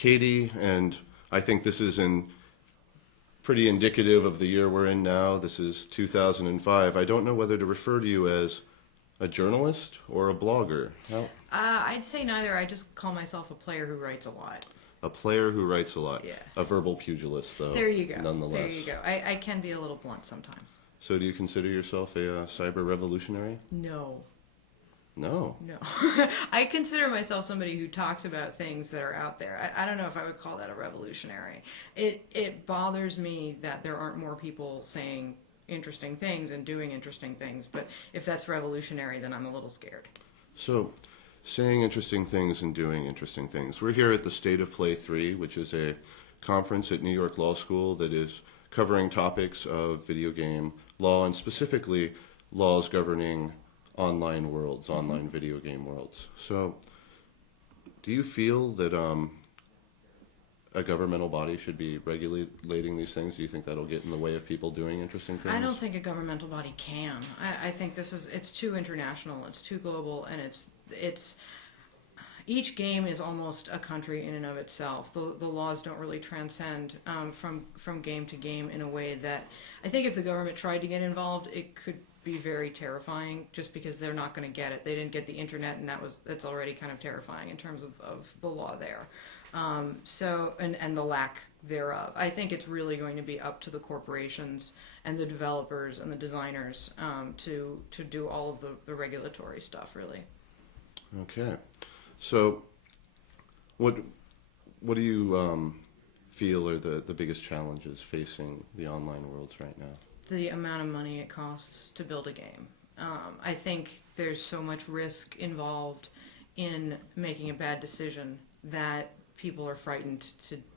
Katie, and I think this is pretty indicative of the year we're in now. This is 2005. I don't know whether to refer to you as a journalist or a blogger. I'd say neither. I just call myself a player who writes a lot. A player who writes a lot. Yeah. A verbal pugilist, though. There you go. Nonetheless. There you go. I can be a little blunt sometimes. So do you consider yourself a cyber revolutionary? No. No. No. I consider myself somebody who talks about things that are out there. I don't know if I would call that a revolutionary. It bothers me that there aren't more people saying interesting things and doing interesting things, but if that's revolutionary, then I'm a little scared. So, saying interesting things and doing interesting things. We're here at the State of Play 3, which is a conference at New York Law School that is covering topics of video game law, and specifically laws governing online worlds, online video game worlds. So, do you feel that a governmental body should be regulating these things? Do you think that'll get in the way of people doing interesting things? I don't think a governmental body can. I think it's too international, it's too global, and it's each game is almost a country in and of itself. The laws don't really transcend from game to game in a way that I think if the government tried to get involved, it could be very terrifying, just because they're not going to get it. They didn't get the internet, and that's already kind of terrifying in terms of the law there. So the lack thereof. I think it's really going to be up to the corporations and the developers and the designers to do all of the regulatory stuff, really. Okay. So what do you feel are the biggest challenges facing the online worlds right now? The amount of money it costs to build a game. I think there's so much risk involved in making a bad decision that people are frightened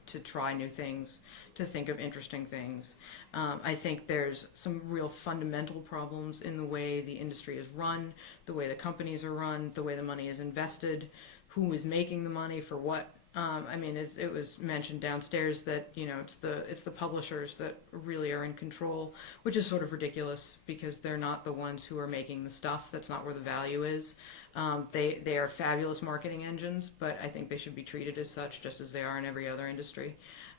to try new things, to think of interesting things. I think there's some real fundamental problems in the way the industry is run, the way the companies are run, the way the money is invested, who is making the money for what. I mean, it was mentioned downstairs that it's the publishers that really are in control, which is sort of ridiculous because they're not the ones who are making the stuff. That's not where the value is. They are fabulous marketing engines, but I think they should be treated as such, just as they are in every other industry.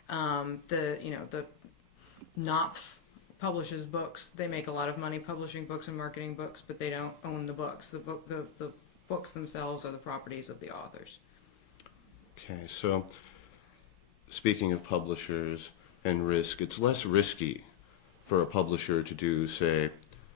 The Knopf publishes books. They make a lot of money publishing books and marketing books, but they don't own the books. The books themselves are the properties of the authors. Okay, so speaking of publishers and risk, it's less risky for a publisher to do, say,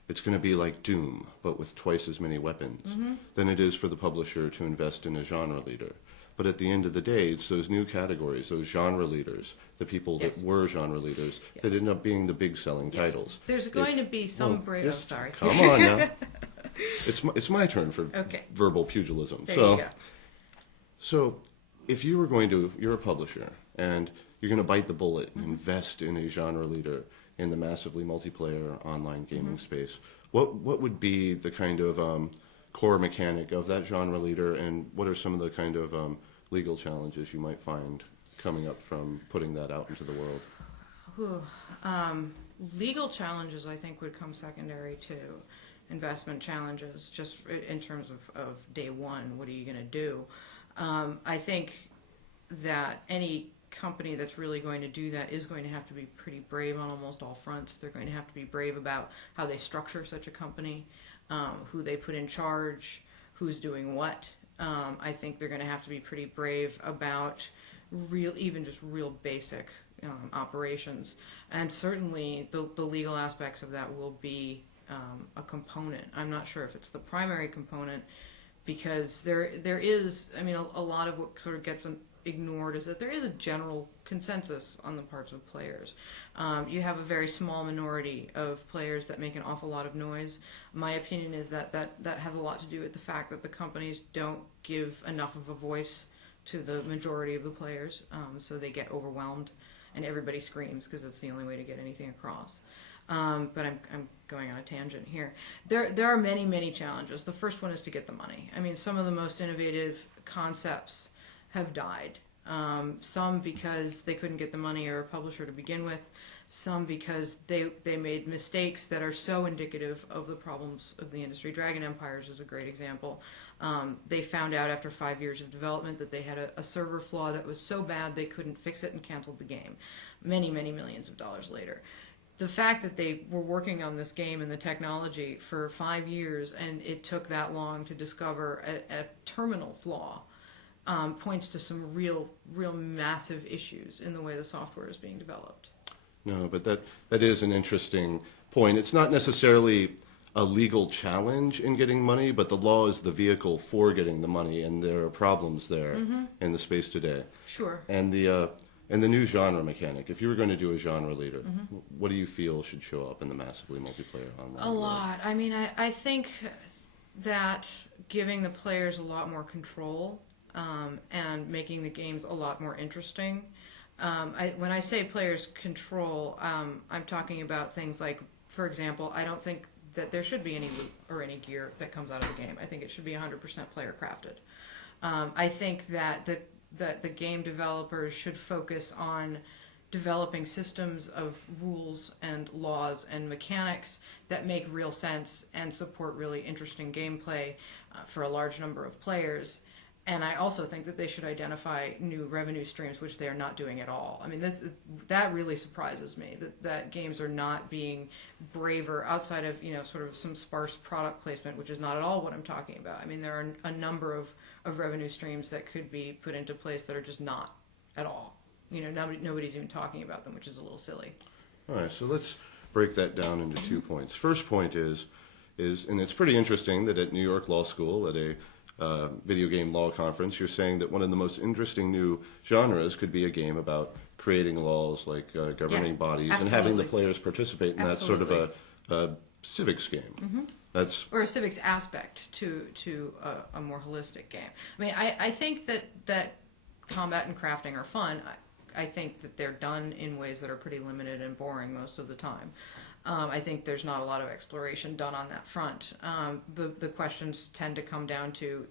it's going to be like Doom, but with twice as many weapons, than it is for the publisher to invest in a genre leader. But at the end of the day, it's those new categories, those genre leaders, the people that were genre leaders, that end up being the big selling titles. There's going to be some brave... sorry. Come on now. It's my turn for verbal pugilism. There you go. So if you're a publisher, and you're going to bite the bullet and invest in a genre leader in the massively multiplayer online gaming space, what would be the kind of core mechanic of that genre leader, and what are some of the kind of legal challenges you might find coming up from putting that out into the world? Legal challenges, I think, would come secondary to investment challenges, just in terms of day one. What are you going to do? I think that any company that's really going to do that is going to have to be pretty brave on almost all fronts. They're going to have to be brave about how they structure such a company, who they put in charge, who's doing what. I think they're going to have to be pretty brave about even just real basic operations. And certainly the legal aspects of that will be a component. I'm not sure if it's the primary component, because there is, I mean, a lot of what sort of gets ignored is that there is a general consensus on the parts of players. You have a very small minority of players that make an awful lot of noise. My opinion is that has a lot to do with the fact that the companies don't give enough of a voice to the majority of the players, so they get overwhelmed and everybody screams because it's the only way to get anything across. But I'm going on a tangent here. There are many challenges. The first one is to get the money. I mean, some of the most innovative concepts have died. Some because they couldn't get the money or a publisher to begin with. Some because they made mistakes that are so indicative of the problems of the industry. Dragon Empires is a great example. They found out after 5 years of development that they had a server flaw that was so bad they couldn't fix it and canceled the game. Many, many millions of dollars later. The fact that they were working on this game and the technology for 5 years and it took that long to discover a terminal flaw points to some real massive issues in the way the software is being developed. No, but that is an interesting point. It's not necessarily a legal challenge in getting money, but the law is the vehicle for getting the money, and there are problems there in the space today. Sure. And the new genre mechanic. If you were going to do a genre leader, what do you feel should show up in the massively multiplayer online? A lot. I mean, I think that giving the players a lot more control and making the games a lot more interesting. When I say players control, I'm talking about things like, for example, I don't think that there should be any loot or any gear that comes out of the game. I think it should be 100% player crafted. I think that the game developers should focus on developing systems of rules and laws and mechanics that make real sense and support really interesting gameplay for a large number of players. And I also think that they should identify new revenue streams, which they are not doing at all. I mean, that really surprises me, that games are not being braver outside of, sort of some sparse product placement, which is not at all what I'm talking about. I mean, there are a number of revenue streams that could be put into place that are just not at all. Nobody's even talking about them, which is a little silly. All right, so let's break that down into 2 points. First point is, and it's pretty interesting that at New York Law School, at a video game law conference, you're saying that one of the most interesting new genres could be a game about creating laws, like governing bodies, absolutely. and having the players participate in that sort of a civics game. Or a civics aspect to a more holistic game. I mean, I think that combat and crafting are fun. I think that they're done in ways that are pretty limited and boring most of the time. I think there's not a lot of exploration done on that front. The questions tend to come down to,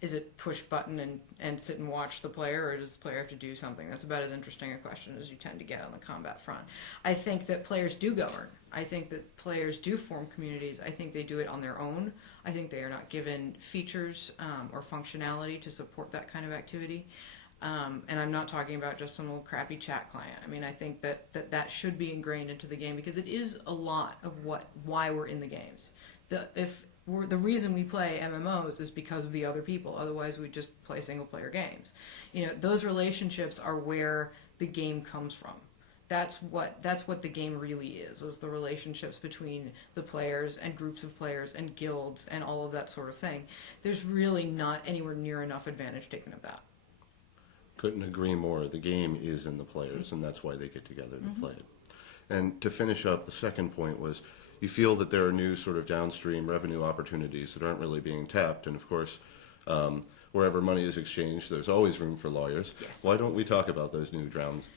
is it push button and sit and watch the player, or does the player have to do something? That's about as interesting a question as you tend to get on the combat front. I think that players do govern. I think that players do form communities. I think they do it on their own. I think they are not given features or functionality to support that kind of activity. And I'm not talking about just some old crappy chat client. I mean, I think that should be ingrained into the game because it is a lot of why we're in the games. The reason we play MMOs is because of the other people. Otherwise, we just play single-player games. Those relationships are where the game comes from. That's what the game really is the relationships between the players and groups of players and guilds and all of that sort of thing. There's really not anywhere near enough advantage taken of that. Couldn't agree more. The game is in the players, and that's why they get together to play it. And to finish up, the second point was you feel that there are new sort of downstream revenue opportunities that aren't really being tapped. And, of course, wherever money is exchanged, there's always room for lawyers. Yes. Why don't we talk about those new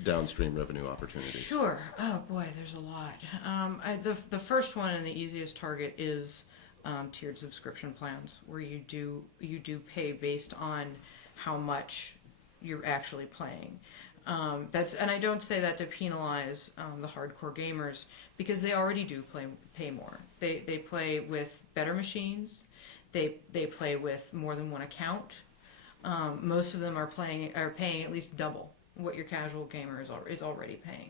downstream revenue opportunities? Sure. Oh, boy, there's a lot. The first one and the easiest target is tiered subscription plans, where you do pay based on how much you're actually playing. And I don't say that to penalize the hardcore gamers, because they already do pay more. They play with better machines. They play with more than one account. Most of them are paying at least double what your casual gamer is already paying.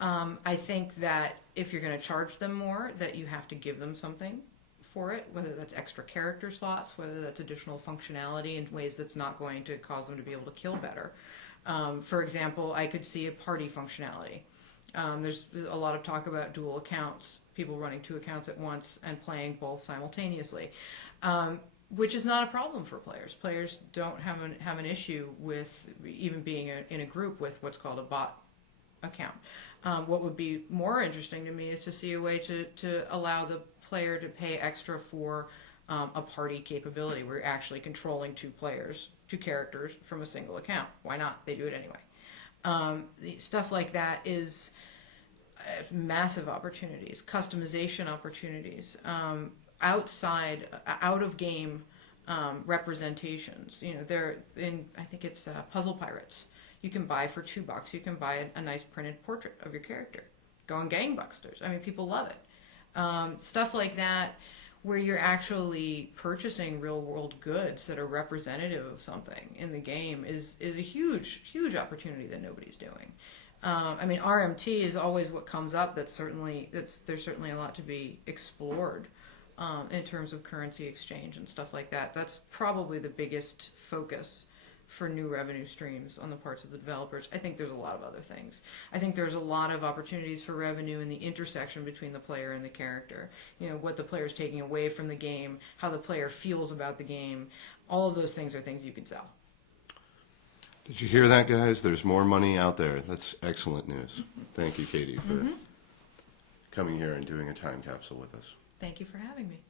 I think that if you're going to charge them more, that you have to give them something for it, whether that's extra character slots, whether that's additional functionality in ways that's not going to cause them to be able to kill better. For example, I could see a party functionality. There's a lot of talk about dual accounts, people running 2 accounts at once and playing both simultaneously, which is not a problem for players. Players don't have an issue with even being in a group with what's called a bot account. What would be more interesting to me is to see a way to allow the player to pay extra for a party capability. We're actually controlling 2 characters from a single account. Why not? They do it anyway. Stuff like that is massive opportunities, customization opportunities, out of game representations. They're in, I think it's Puzzle Pirates. You can buy for $2. You can buy a nice printed portrait of your character. Go on gangbusters. I mean, people love it. Stuff like that, where you're actually purchasing real world goods that are representative of something in the game is a huge opportunity that nobody's doing. I mean, RMT is always what comes up. There's certainly a lot to be explored in terms of currency exchange and stuff like that. That's probably the biggest focus for new revenue streams on the parts of the developers. I think there's a lot of other things. I think there's a lot of opportunities for revenue in the intersection between the player and the character. You know, what the player is taking away from the game, how the player feels about the game. All of those things are things you can sell. Did you hear that, guys? There's more money out there. That's excellent news. Thank you, Katie, for coming here and doing a time capsule with us. Thank you for having me.